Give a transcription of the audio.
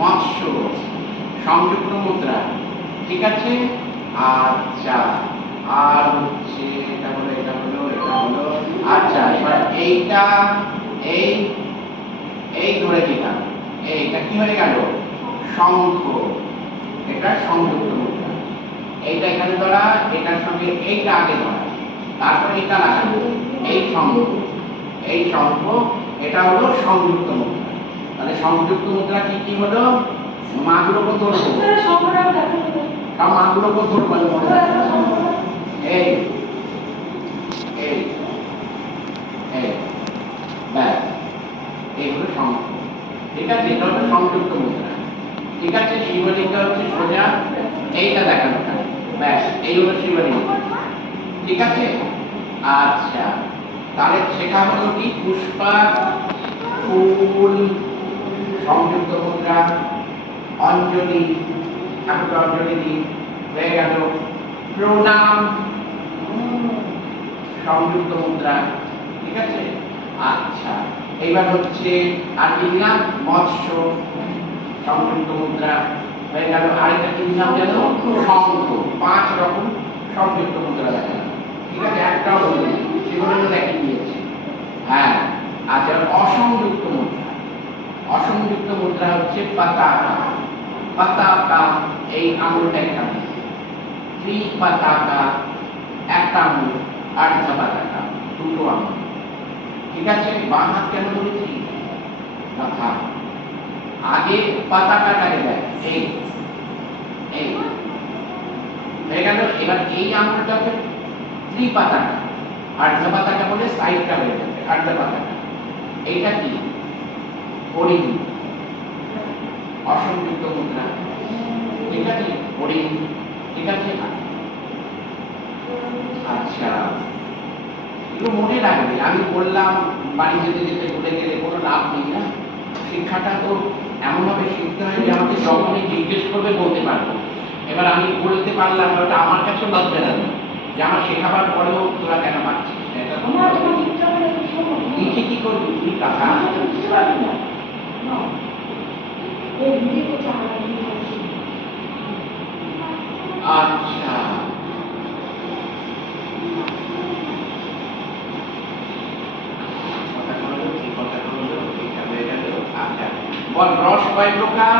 মৎস্য সংযুক্ত মুদ্রা, ঠিক আছে। আচ্ছা, আর হচ্ছে এটা হলো আচ্ছা, এবার এইটা এই এই ধরে দিলাম, এইটা কি হয়ে গেল? শঙ্খ। এটা সংযুক্ত মুদ্রা। এইটা এখানে ধরা, এটার সঙ্গে এইটা আগে ধরা, তারপরে এটা লাগানো, এই শঙ্খ, এই শঙ্খ, এটা হলো সংযুক্ত মুদ্রা। তাহলে সংযুক্ত মুদ্রা কি কি হলো? মাগুরকে ধরবো, সব মাগুরকে ধরবো, এই এই এই ব্যাস, এইগুলো শঙ্খ, ঠিক আছে। এটা হলো সংযুক্ত মুদ্রা, ঠিক আছে। শিবলিঙ্গ হচ্ছে সোজা, এইটা দেখানো, ব্যাস, এই হলো শিবলিঙ্গ, ঠিক আছে। আচ্ছা, তাহলে শেখা হলো কি? পুষ্পা, ফুল, সংযুক্ত মুদ্রা, অঞ্জলি, ঠাকুর অঞ্জলি দিই, হয়ে গেল। প্রণাম, সংযুক্ত মুদ্রা, ঠিক আছে। আচ্ছা, এইবার হচ্ছে আর দিলাম মৎস্য, সংযুক্ত মুদ্রা, হয়ে গেল। আরেকটা চিনলাম যেন শঙ্খ, 5 রকম সংযুক্ত মুদ্রা দেখা গেল, ঠিক আছে। একটাও বলি সেগুলো দেখিয়ে দিয়েছি, হ্যাঁ। আচ্ছা, অসংযুক্ত মুদ্রা, অসংযুক্ত মুদ্রা হচ্ছে পতাকা, পতাকা, এই আঙুলটা এখানে, ত্রিপতাকা, একটা আঙুল, আর্ধ পতাকা, দুটো আঙুল, ঠিক আছে। বাম হাত কেন বলেছি? মাথা আগে পতাকাটাকে দেয়, এই এই হয়ে গেল। এবার এই আঙুলটাকে ত্রিপতাকা, আর্ধ পতাকা বলে সাইডটা হয়ে যাবে, আর্ধ পতাকা। এইটা কি? হরিণ, অসংযুক্ত মুদ্রা, ঠিক আছে। হরিণ, ঠিক আছে। আচ্ছা, এগুলো মনে রাখবে, আমি বললাম বাড়ি যেতে যেতে ভুলে গেলে কোনো লাভ নেই না। শিক্ষাটা তো এমনভাবে শিখতে হয় যে আমাকে যখনই জিজ্ঞেস করবে বলতে পারবো। এবার আমি বলতে পারলাম না, ওটা আমার কাছে লজ্জা লাগে যে আমার শেখাবার পরেও তোরা কেন পাচ্ছিস না। এটা তো লিখে কি করবি তুই? টাকা আচ্ছা, বল রস কয় প্রকার?